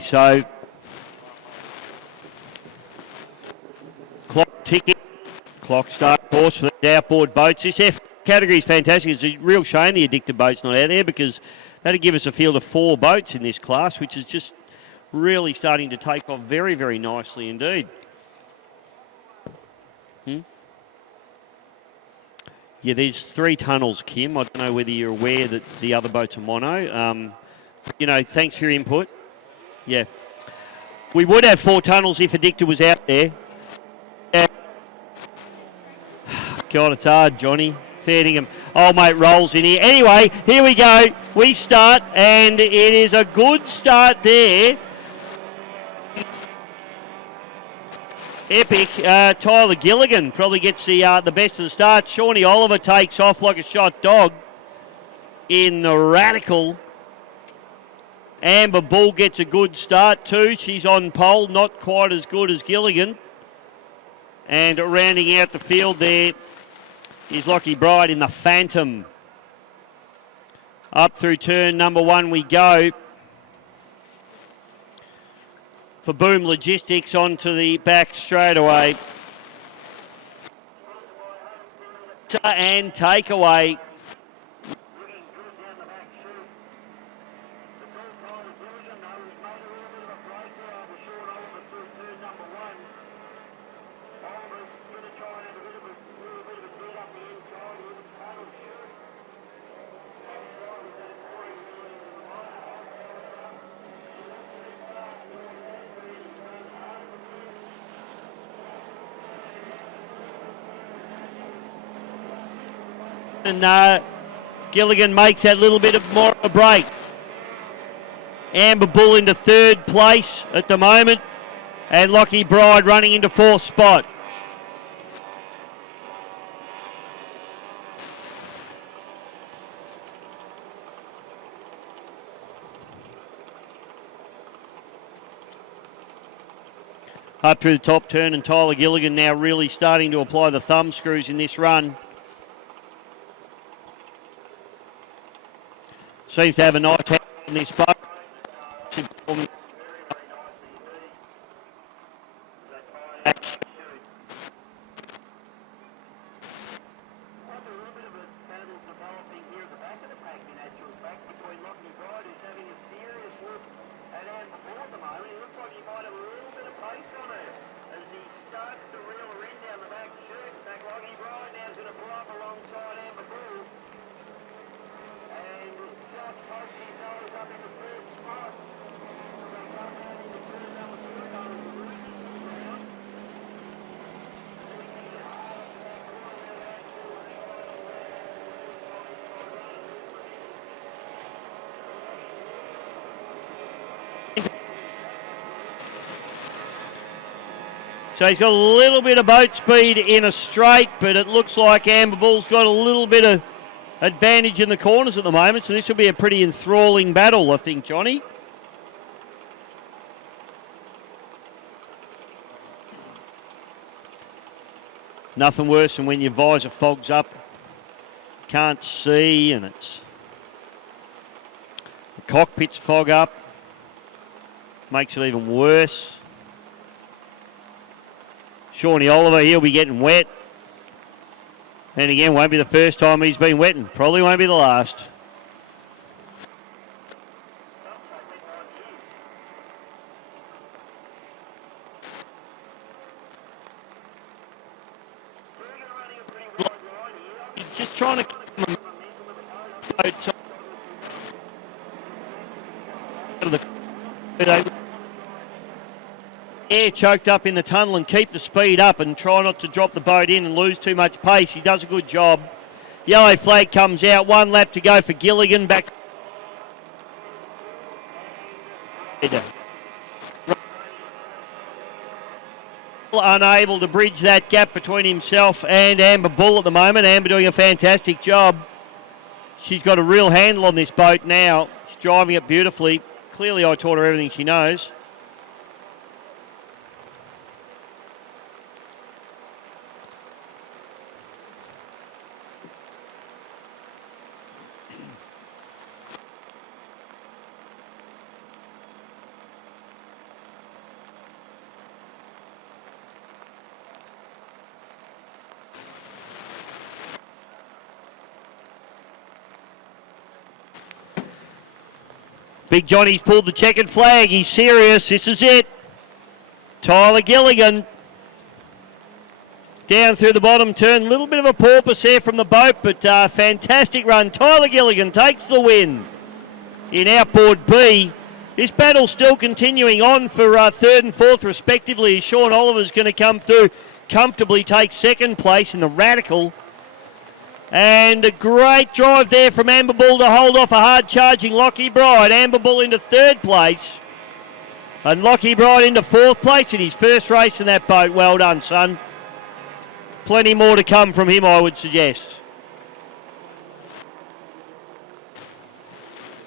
So, clock ticking. Clock start course for the outboard boats. This F category is fantastic. It's a real shame the addicted boat's not out there because that'd give us a field of 4 boats in this class, which is just really starting to take off very, very nicely indeed. Yeah, there's 3 tunnels, Kim. I don't know whether you're aware that the other boats are mono. Thanks for your input. Yeah. We would have 4 tunnels if Addicted was out there. Yeah. God, it's hard, Johnny. Feeding him. Oh, mate, rolls in here. Anyway, here we go. We start, and it is a good start there. Epic. Tyler Gilligan probably gets the best of the start. Shawnee Oliver takes off like a shot dog in the Radical. Amber Bull gets a good start too. She's on pole, not quite as good as Gilligan. And rounding out the field there is Lockie Bride in the Phantom. Up through turn number 1 we go. For Boom Logistics onto the back straight away. And takeaway. And Gilligan makes that little bit of more of a break. Amber Bull into 3rd place at the moment. And Lockie Bride running into 4th spot. Up through the top turn, and Tyler Gilligan now really starting to apply the thumb screws in this run. Seems to have a nice hand on this boat. So he's got a little bit of boat speed in a straight, but it looks like Amber Bull's got a little bit of advantage in the corners at the moment, so this will be a pretty enthralling battle, I think, Johnny. Nothing worse than when your visor fogs up, can't see, and the cockpits fog up, makes it even worse. Shawnee Oliver, he'll be getting wet. And again, won't be the first time he's been wet, and probably won't be the last. Just trying to air choked up in the tunnel and keep the speed up and try not to drop the boat in and lose too much pace. He does a good job. Yellow flag comes out. 1 lap to go for Gilligan. Back. Unable to bridge that gap between himself and Amber Bull at the moment. Amber doing a fantastic job. She's got a real handle on this boat now. She's driving it beautifully. Clearly I taught her everything she knows. Big Johnny's pulled the checkered flag. He's serious. This is it. Tyler Gilligan down through the bottom turn. A little bit of a porpoise there from the boat, but fantastic run. Tyler Gilligan takes the win in Outboard B. This battle's still continuing on for third and fourth respectively. Sean Oliver's going to come through, comfortably take second place in the Radical. And a great drive there from Amber Bull to hold off a hard-charging Lockie Bride. Amber Bull into third place. And Lockie Bride into fourth place in his first race in that boat. Well done, son. Plenty more to come from him, I would suggest.